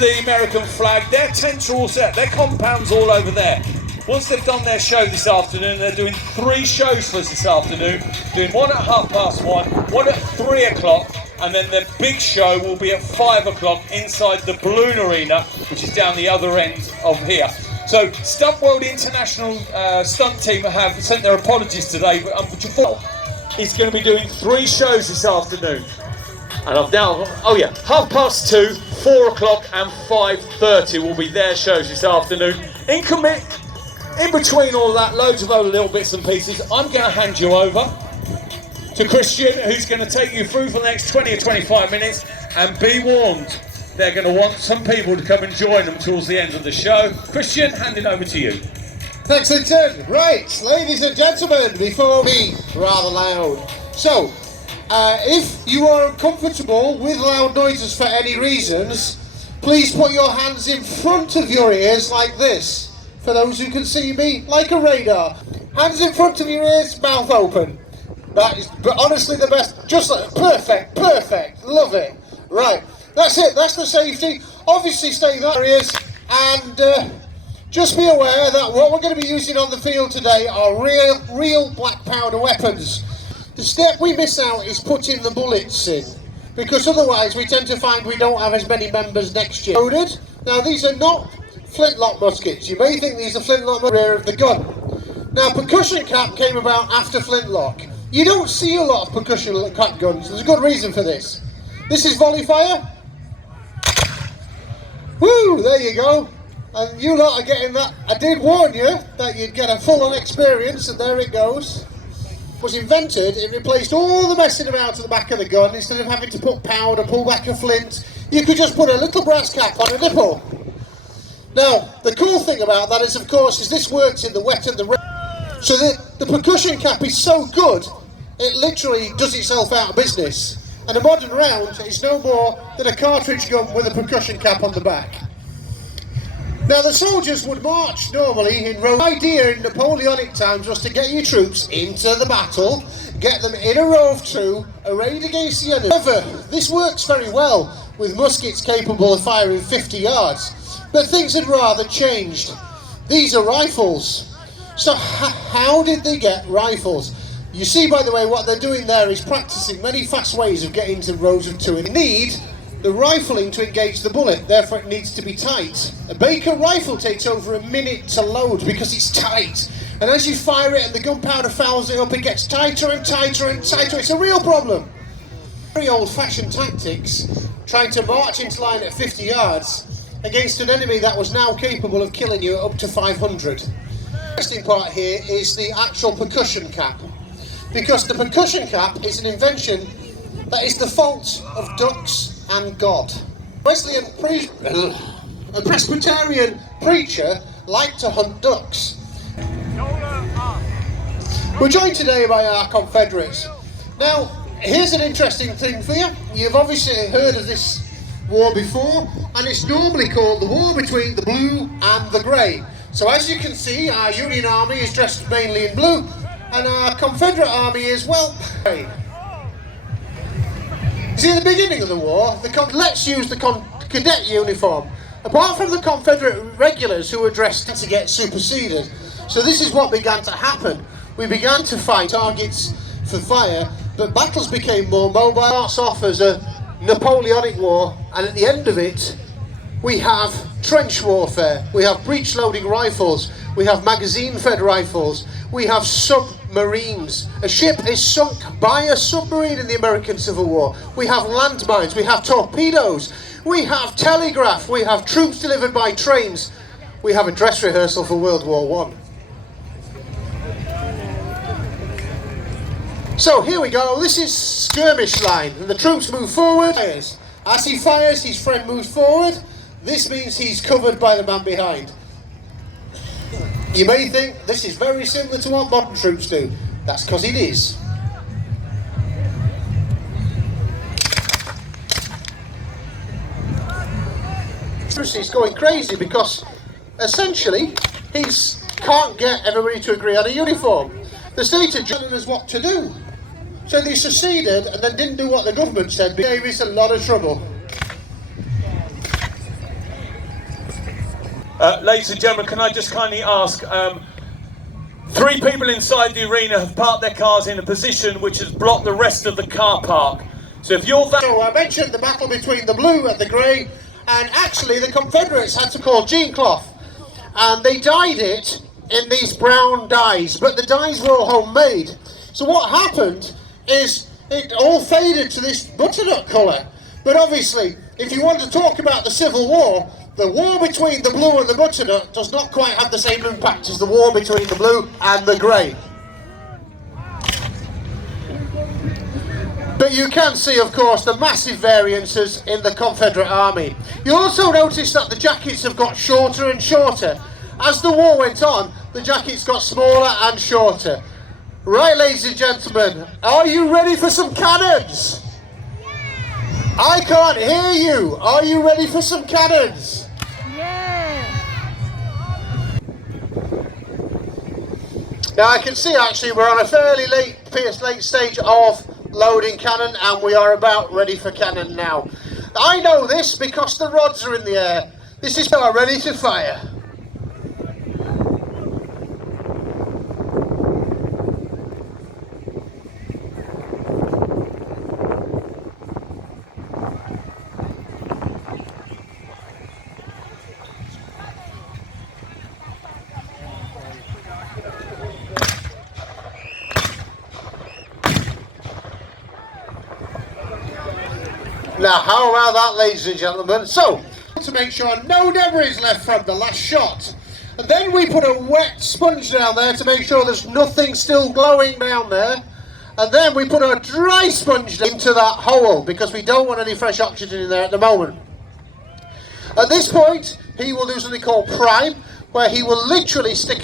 The American flag, their tents are all set, their compounds all over there. Once they've done their show this afternoon, they're doing 3 shows for us this afternoon, doing one at 1:30, one at 3 o'clock, and then their big show will be at 5 o'clock inside the Balloon Arena, which is down the other end of here. So, Stunt World International stunt team have sent their apologies today, but unfortunately, he's going to be doing 3 shows this afternoon. And I've now, 2:30, 4 o'clock and 5:30 will be their shows this afternoon. In between all that, loads of other little bits and pieces, I'm going to hand you over to Christian, who's going to take you through for the next 20 or 25 minutes. And be warned, they're going to want some people to come and join them towards the end of the show. Christian, hand it over to you. Thanks, Linton. Right, ladies and gentlemen, before me, rather loud. So, if you are uncomfortable with loud noises for any reasons, please put your hands in front of your ears like this. For those who can see me, like a radar. Hands in front of your ears, mouth open. That is honestly the best. Just like, perfect, love it. Right, that's it, that's the safety. Obviously stay in your ears, and just be aware that what we're going to be using on the field today are real black powder weapons. The step we miss out is putting the bullets in, because otherwise we tend to find we don't have as many members next year. Loaded. Now these are not flintlock muskets. You may think these are flintlock muskets rear of the gun. Now percussion cap came about after flintlock. You don't see a lot of percussion cap guns. There's a good reason for this. This is volley fire. Woo, there you go. And you lot are getting that. I did warn you that you'd get a full-on experience, and there it goes. Was invented, it replaced all the messing about at the back of the gun. Instead of having to put powder, pull back a flint, you could just put a little brass cap on a nipple. Now, the cool thing about that is, of course, is this works in the wet and the rain. So the percussion cap is so good, it literally does itself out of business. And a modern round is no more than a cartridge gun with a percussion cap on the back. Now the soldiers would march normally in row. The idea in Napoleonic times was to get your troops into the battle, get them in a row of 2, arrayed against the enemy. However, this works very well with muskets capable of firing 50 yards, but things had rather changed. These are rifles. So how did they get rifles? You see, by the way, what they're doing there is practicing many fast ways of getting to rows of 2 in need. The rifling to engage the bullet, therefore it needs to be tight. A Baker rifle takes over a minute to load because it's tight. And as you fire it and the gunpowder fouls it up, it gets tighter and tighter and tighter. It's a real problem. Very old-fashioned tactics, trying to march into line at 50 yards against an enemy that was now capable of killing you at up to 500. The interesting part here is the actual percussion cap. Because the percussion cap is an invention that is the fault of ducks and God. Wesleyan a Presbyterian preacher liked to hunt ducks. We're joined today by our Confederates. Now, here's an interesting thing for you. You've obviously heard of this war before, and it's normally called the war between the blue and the grey. So as you can see, our Union Army is dressed mainly in blue, and our Confederate Army is, well, grey. See, at the beginning of the war, let's use the cadet uniform. Apart from the Confederate regulars who were dressed to get superseded. So this is what began to happen. We began to find targets for fire, but battles became more mobile. It starts off as a Napoleonic war, and at the end of it, we have trench warfare, we have breech-loading rifles, we have magazine-fed rifles, we have submarines. A ship is sunk by a submarine in the American Civil War. We have landmines, we have torpedoes, we have telegraph, we have troops delivered by trains, we have a dress rehearsal for World War I. So here we go, this is skirmish line, and the troops move forward. As he fires, his friend moves forward. This means he's covered by the man behind. You may think this is very similar to what modern troops do. That's because it is. He's going crazy because essentially he can't get everybody to agree on a uniform. The state had telling us what to do. So they seceded and then didn't do what the government said. It gave us a lot of trouble. Ladies and gentlemen, can I just kindly ask, 3 people inside the arena have parked their cars in a position which has blocked the rest of the car park. So if you're So I mentioned the battle between the blue and the grey, and actually the Confederates had to call jean cloth, and they dyed it in these brown dyes, but the dyes were all homemade. So what happened is it all faded to this butternut colour. But obviously, if you want to talk about the Civil War, the war between the blue and the butternut does not quite have the same impact as the war between the blue and the grey. But you can see, of course, the massive variances in the Confederate Army. You also notice that the jackets have got shorter and shorter. As the war went on, the jackets got smaller and shorter. Right, ladies and gentlemen, are you ready for some cannons? I can't hear you. Are you ready for some cannons? Yeah. Now I can see actually we're on a fairly late stage of loading cannon, and we are about ready for cannon now. I know this because the rods are in the air. This is our ready to fire. Now, how about that, ladies and gentlemen? So, to make sure no debris is left from the last shot. And then we put a wet sponge down there to make sure there's nothing still glowing down there. And then we put a dry sponge into that hole because we don't want any fresh oxygen in there at the moment. At this point, he will do something called prime, where he will literally stick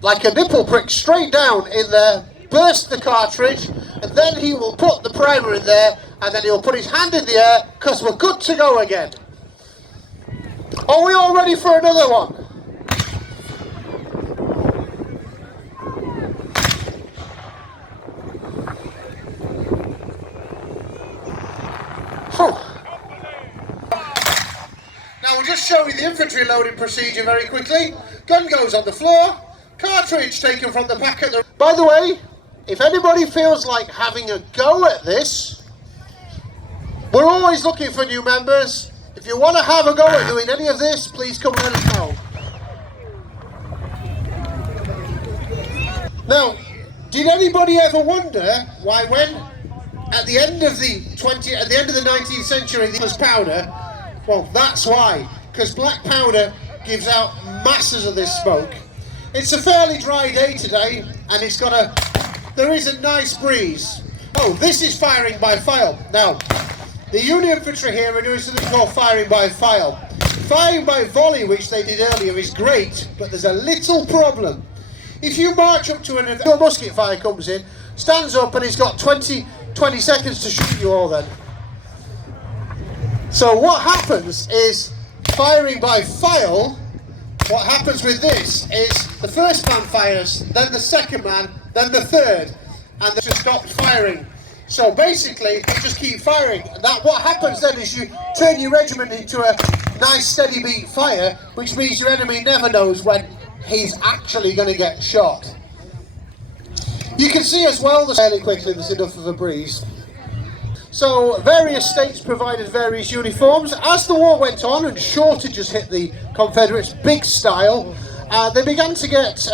like a nipple prick straight down in there, burst the cartridge, and then he will put the primer in there, and then he'll put his hand in the air because we're good to go again. Are we all ready for another one? Whew. Now we'll just show you the infantry loading procedure very quickly. Gun goes on the floor, cartridge taken from the pack at the... By the way, if anybody feels like having a go at this, we're always looking for new members. If you want to have a go at doing any of this, please come let us know. Now, did anybody ever wonder why when at the end of the 19th century there was powder? Well, that's why, because black powder gives out masses of this smoke. It's a fairly dry day today, and there is a nice breeze. Oh, this is firing by file. Now, the Union infantry here are doing something called firing by file. Firing by volley, which they did earlier, is great, but there's a little problem. If you march up to a musket fire comes in, stands up, and he's got 20 seconds to shoot you all then. So what happens is, firing by file, what happens with this is the first man fires, then the second man, then the third, and they just stop firing. So basically, they just keep firing. And what happens then is you turn your regiment into a nice steady beat fire, which means your enemy never knows when he's actually going to get shot. You can see as well, fairly quickly, there's enough of a breeze. So various states provided various uniforms. As the war went on and shortages hit the Confederates big style, they began to get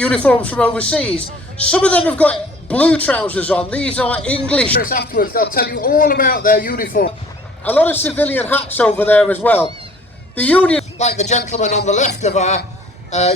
uniforms from overseas. Some of them have got blue trousers on. These are English. Afterwards, they'll tell you all about their uniform. A lot of civilian hats over there as well. The Union, like the gentleman on the left of our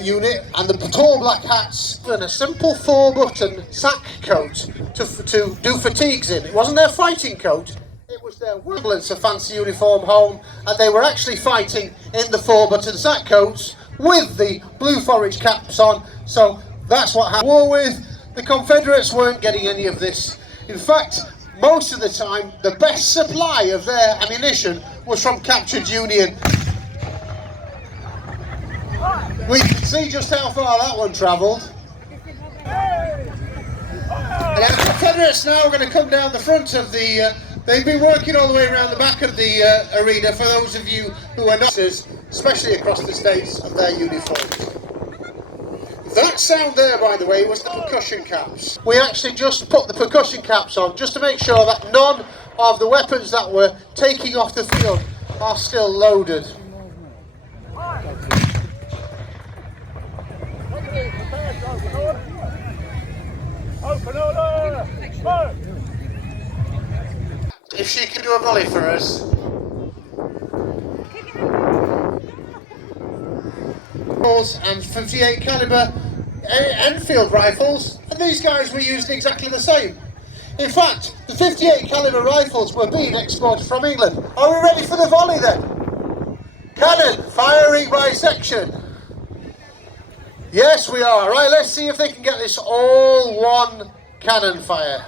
unit, and the tall black hats, and a simple 4-button sack coat to do fatigues in. It wasn't their fighting coat, it was their equivalent of fancy uniform home, and they were actually fighting in the 4-button sack coats with the blue forage caps on. So that's what happened. War with the Confederates weren't getting any of this. In fact, most of the time, the best supply of their ammunition was from captured Union. We can see just how far that one travelled. And the Confederates now are going to come down the front of the They've been working all the way around the back of the arena for those of you who are not, especially across the states, of their uniforms. That sound there, by the way, was the percussion caps. We actually just put the percussion caps on just to make sure that none of the weapons that were taking off the field are still loaded. If she can do a volley for us. And 58 caliber Enfield rifles, and these guys were using exactly the same. In fact, the 58 caliber rifles were being exported from England. Are we ready for the volley then? Cannon firing by section. Yes, we are. Right, let's see if they can get this all one cannon fire.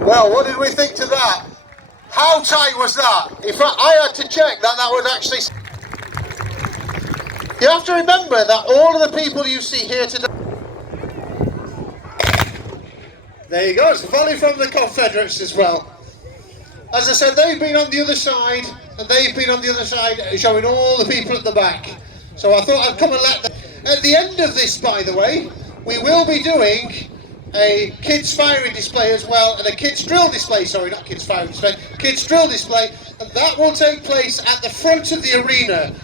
Well, what did we think to that? How tight was that? In fact, I had to check that was actually... You have to remember that all of the people you see here today... There you go, it's a volley from the Confederates as well. As I said, they've been on the other side, and they've been on the other side, showing all the people at the back. So I thought I'd come and let them... At the end of this, by the way, we will be doing a kids firing display as well, and a kids drill display, sorry, not kids firing display, kids drill display, and that will take place at the front of the arena.